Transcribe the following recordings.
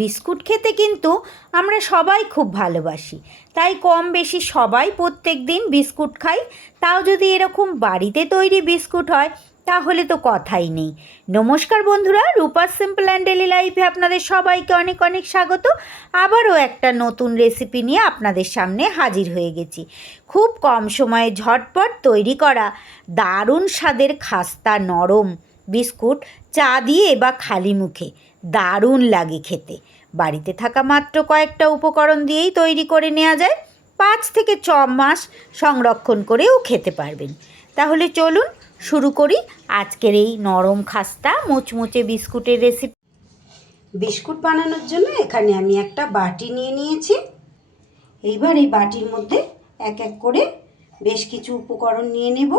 Biscuit খেতে কিন্তু আমরা সবাই খুব ভালোবাসি। তাই কম বেশি সবাই প্রত্যেক দিন বিস্কুট খাই। তাও যদি এরকম বাড়িতে তৈরি বিস্কুট হয়, তাহলে তো কথাই নেই। নমস্কার বন্ধুরা রূপার সিম্পল অ্যান্ড ডেলি লাইফে আপনাদের সবাইকে অনেক অনেক স্বাগত। আবারও একটা নতুন রেসিপি নিয়ে আপনাদের সামনে হাজির হয়ে গেছি। খুব কম সময়ে ঝটপট তৈরি করা দারুণ স্বাদের খাস্তা নরম বিস্কুট চা দিয়ে বা খালি মুখে। দারুণ লাগে খেতে। বাড়িতে থাকা মাত্র কয়েকটা উপকরণ দিয়েই তৈরি করে নেওয়া যায়। পাঁচ থেকে ছ মাস সংরক্ষণ করেও খেতে পারবেন। তাহলে চলুন শুরু করি আজকের এই নরম খাস্তা মুচমুচে বিস্কুটের রেসিপি বিস্কুট বানানোর জন্য এখানে আমি একটা বাটি নিয়ে নিয়েছি। এইবার এই বাটির মধ্যে এক এক করে বেশ কিছু উপকরণ নিয়ে নেব।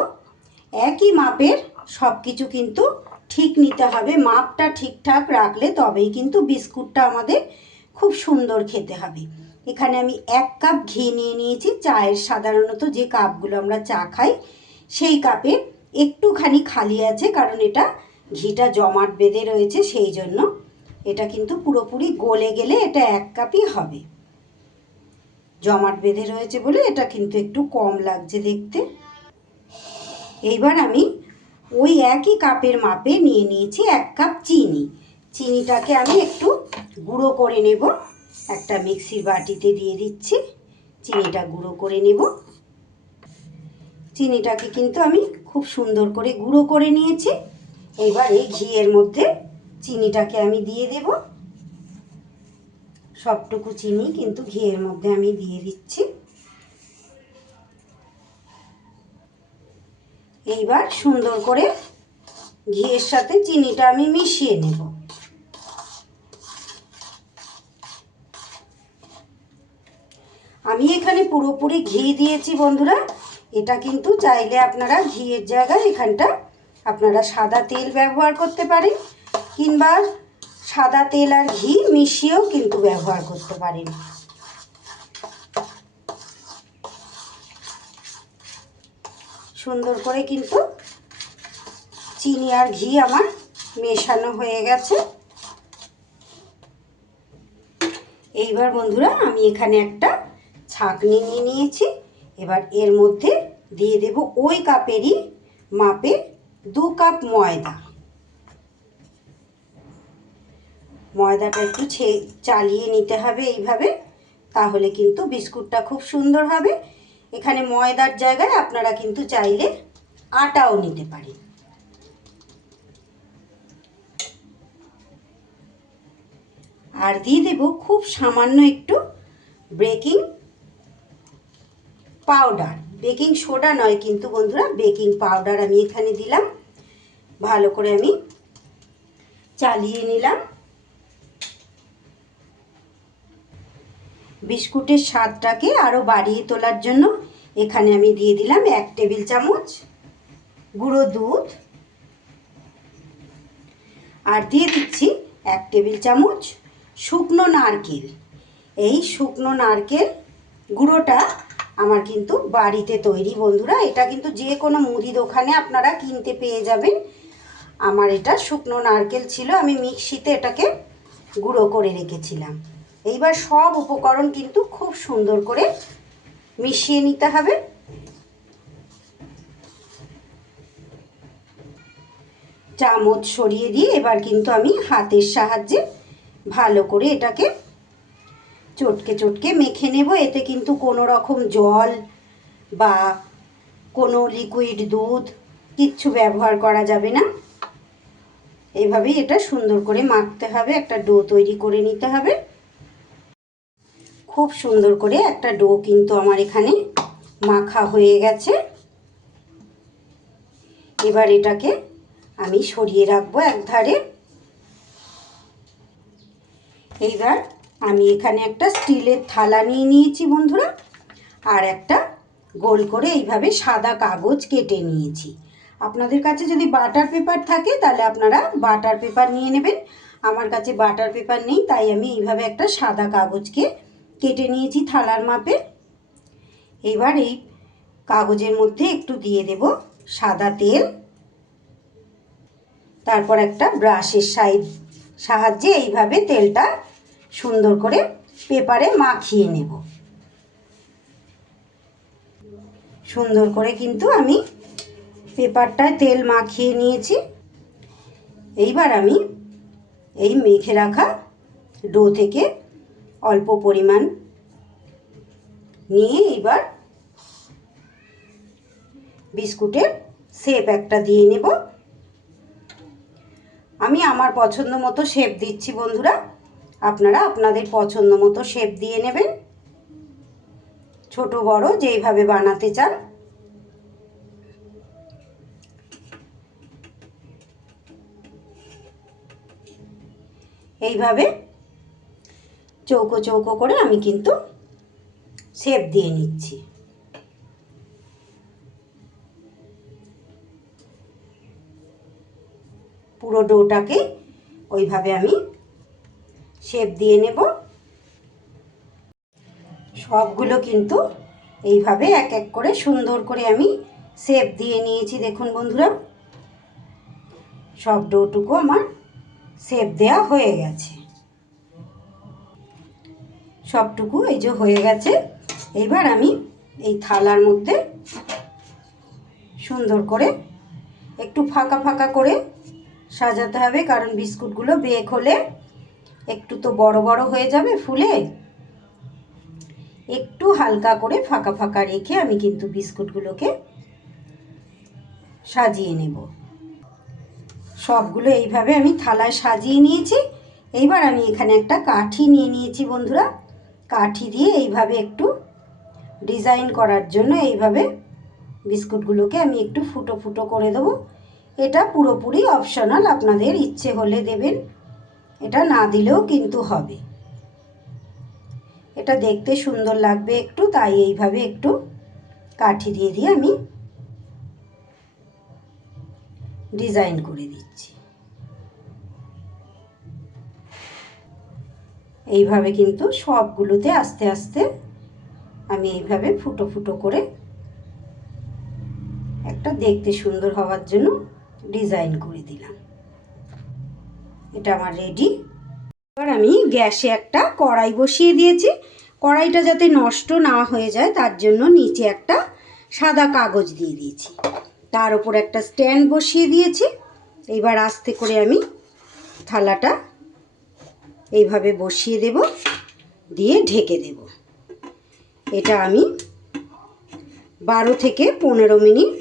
একই মাপের সব কিছু কিন্তু ঠিক নিতে হবে, মাপটা ঠিকঠাক রাখলে তবেই কিন্তু বিস্কুটটা আমাদের খুব সুন্দর খেতে হবে। এখানে আমি এক কাপ ঘি নিয়ে নিয়েছি, চায়ের সাধারণত যে কাপগুলো আমরা চা খাই, সেই কাপে একটুখানি খালি আছে, কারণ এটা ঘিটা জমাট বেঁধে রয়েছে, সেই জন্য এটা কিন্তু পুরোপুরি গলে গেলে এটা এক কাপই হবে। জমাট বেঁধে রয়েছে বলে এটা কিন্তু একটু কম লাগছে দেখতে। এইবার আমি ওই একই কাপের মাপে নিয়ে নিয়েছি এক কাপ চিনি। চিনিটাকে আমি একটু গুঁড়ো করে নেব। একটা মিক্সির বাটিতে দিয়ে দিচ্ছি। চিনিটা গুঁড়ো করে নেব। চিনিটাকে কিন্তু আমি খুব সুন্দর করে গুঁড়ো করে নিয়েছি। এবার এই ঘিয়ের মধ্যে চিনিটাকে আমি দিয়ে দেব। সবটুকু চিনি কিন্তু ঘিয়ের মধ্যে আমি দিয়ে দিচ্ছি। এইবার সুন্দর করে ঘিয়ের সাথে চিনিটা আমি মিশিয়ে নেব। আমি এখানে পুরোপুরি ঘি দিয়েছি বন্ধুরা। এটা কিন্তু চাইলে আপনারা ঘিয়ের জায়গায় এখানটা আপনারা সাদা তেল ব্যবহার করতে পারেন কিংবা সাদা তেল আর ঘি মিশিয়েও কিন্তু ব্যবহার করতে পারেন। সুন্দর করে কিন্তু চিনি আর ঘি আমার মেশানো হয়ে গেছে। এইবার বন্ধুরা আমি এখানে একটা ছাঁকনি নিয়ে নিয়েছি। এবার এর মধ্যে দিয়ে দেব ওই কাপেরই মাপে দু কাপ ময়দা। ময়দাটা একটু ছে, চালিয়ে নিতে হবে এইভাবে, তাহলে কিন্তু বিস্কুটটা খুব সুন্দর হবে। এখানে ময়দার জায়গায় আপনারা কিন্তু চাইলে আটাও নিতে পারেন। আর দিয়ে দেব খুব সামান্য একটু বেকিং পাউডার। বেকিং সোডা নয় কিন্তু বন্ধুরা, বেকিং পাউডার আমি এখানে দিলাম। ভালো করে আমি চালিয়ে নিলাম। বিস্কুটের স্বাদটাকে আরও বাড়িয়ে তোলার জন্য এখানে আমি দিয়ে দিলাম এক টেবিল চামচ গুঁড়ো দুধ। আর দিয়ে দিচ্ছি এক টেবিল চামচ শুকনো নারকেল। এই শুকনো নারকেল গুঁড়োটা আমার কিন্তু বাড়িতে তৈরি, বন্ধুরা। এটা কিন্তু যে কোনো মুদি দোকানে আপনারা কিনতে পেয়ে যাবেন। আমার এটা শুকনো নারকেল ছিল, আমি মিক্সিতে এটাকে গুঁড়ো করে রেখেছিলাম। এইবার সব উপকরণ কিন্তু খুব সুন্দর করে মিশিয়ে নিতে হবে। চামচ সরিয়ে দিয়ে এবার কিন্তু আমি হাতের সাহায্যে ভালো করে এটাকে চটকে চটকে মেখে নেব। এতে কিন্তু কোনো রকম জল বা কোনো লিকুইড দুধ কিচ্ছু ব্যবহার করা যাবে না। এইভাবেই এটা সুন্দর করে মাখতে হবে, একটা ডো তৈরি করে নিতে হবে। খুব সুন্দর করে একটা ডো কিন্তু আমার এখানে মাখা হয়ে গেছে। এবার এটাকে আমি সরিয়ে রাখব এক ধারে এইবার আমি এখানে একটা স্টিলের থালা নিয়ে নিয়েছি বন্ধুরা, আর একটা গোল করে এইভাবে সাদা কাগজ কেটে নিয়েছি। আপনাদের কাছে যদি বাটার পেপার থাকে তাহলে আপনারা বাটার পেপার নিয়ে নেবেন। আমার কাছে বাটার পেপার নেই, তাই আমি এইভাবে একটা সাদা কাগজকে কেটে নিয়েছি থালার মাপে। এবার এই কাগজের মধ্যে একটু দিয়ে দেব সাদা তেল। তারপর একটা ব্রাশের সাইড সাহায্যে এইভাবে তেলটা সুন্দর করে পেপারে মাখিয়ে নেব। সুন্দর করে কিন্তু আমি পেপারটায় তেল মাখিয়ে নিয়েছি। এইবার আমি এই মেখে রাখা ডো থেকে অল্প পরিমাণ নিয়ে এবার বিস্কুটের শেপ একটা দিয়ে নেব। আমি আমার পছন্দ মতো শেপ দিচ্ছি বন্ধুরা। আপনারা আপনাদের পছন্দ মতো শেপ দিয়ে নেবেন। ছোট, বড়, যেইভাবে বানাতে চান। এইভাবে চৌকো চৌকো করে আমি কিন্তু শেপ দিয়ে নিচ্ছি। পুরো ডোটাকে ওইভাবে আমি শেপ দিয়ে নেব। সবগুলো কিন্তু এইভাবে এক এক করে সুন্দর করে আমি শেপ দিয়ে নিয়েছি, দেখুন বন্ধুরা। সব ডোটুকু আমার শেপ দেওয়া হয়ে গেছে। সবটুকু এই যে হয়ে গেছে। এইবার আমি এই থালার মধ্যে সুন্দর করে একটু ফাঁকা ফাঁকা করে সাজাতে হবে, কারণ বিস্কুটগুলো বেক হলে একটু তো বড় বড় হয়ে যাবে ফুলে। একটু হালকা করে ফাঁকা ফাঁকা রেখে আমি কিন্তু বিস্কুটগুলোকে সাজিয়ে নেব। সবগুলো এইভাবে আমি থালায় সাজিয়ে নিয়েছি। এইবার আমি এখানে একটা কাঠি নিয়ে নিয়েছি বন্ধুরা। কাঠি দিয়ে এইভাবে একটু ডিজাইন করার জন্য এইভাবে বিস্কুটগুলোকে আমি একটু ফুটো ফুটো করে দেবো। এটা পুরোপুরি অপশনাল আপনাদের ইচ্ছে হলে দেবেন। এটা না দিলেও কিন্তু হবে। এটা দেখতে সুন্দর লাগবে একটু, তাই এইভাবে একটু কাঠি দিয়ে দিয়ে আমি ডিজাইন করে দিচ্ছি। এইভাবে কিন্তু সবগুলোতে আস্তে আস্তে আমি এইভাবে ফুটো ফুটো করে একটা দেখতে সুন্দর হওয়ার জন্য ডিজাইন করে দিলাম। এটা আমার রেডি। এবার আমি গ্যাসে একটা কড়াই বসিয়ে দিয়েছি। কড়াইটা যাতে নষ্ট না হয়ে যায়, তার জন্য নিচে একটা সাদা কাগজ দিয়ে দিয়েছি। তার উপর একটা স্ট্যান্ড বসিয়ে দিয়েছি। এইবার আস্তে করে আমি থালাটা এইভাবে বসিয়ে দেব, দিয়ে ঢেকে দেব। এটা আমি বারো থেকে পনেরো মিনিট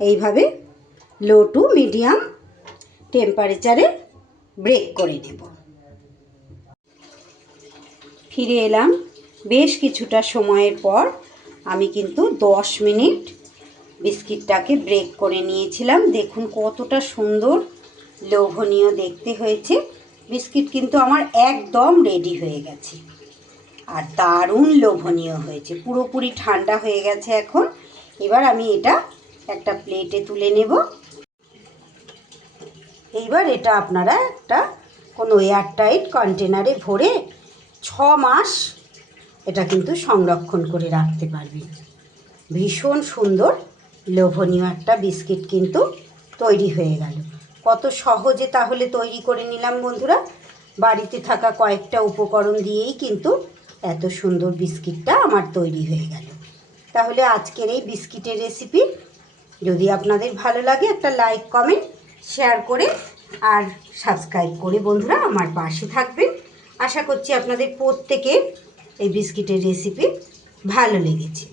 এইভাবে লো টু মিডিয়াম টেম্পারেচারে ব্রেক করে নেব ফিরে এলাম। বেশ কিছুটা সময়ের পর আমি কিন্তু দশ মিনিট বিস্কিটটাকে ব্রেক করে নিয়েছিলাম। দেখুন কতটা সুন্দর, লোভনীয় দেখতে হয়েছে। বিস্কিট কিন্তু আমার একদম রেডি হয়ে গেছে। আর দারুণ লোভনীয় হয়েছে, পুরোপুরি ঠান্ডা হয়ে গেছে এখন। এবার আমি এটা একটা প্লেটে তুলে নেব। এইবার এটা আপনারা একটা কোনো এয়ারটাইট কন্টেনারে ভরে ছ মাস এটা কিন্তু সংরক্ষণ করে রাখতে পারবেন। ভীষণ সুন্দর, লোভনীয় একটা বিস্কিট কিন্তু তৈরি হয়ে গেল। কত সহজে তাহলে তৈরি করে নিলাম বন্ধুরা। বাড়িতে থাকা কয়েকটা উপকরণ দিয়েই কিন্তু এত সুন্দর বিস্কিটটা আমার তৈরি হয়ে গেল। তাহলে আজকের এই বিস্কিটের রেসিপি যদি আপনাদের ভালো লাগে একটা লাইক কমেন্ট শেয়ার করে আর সাবস্ক্রাইব করে বন্ধুরা আমার পাশে থাকবেন। আশা করছি আপনাদের প্রত্যেকের এই বিস্কিটের রেসিপি ভালো লেগেছে।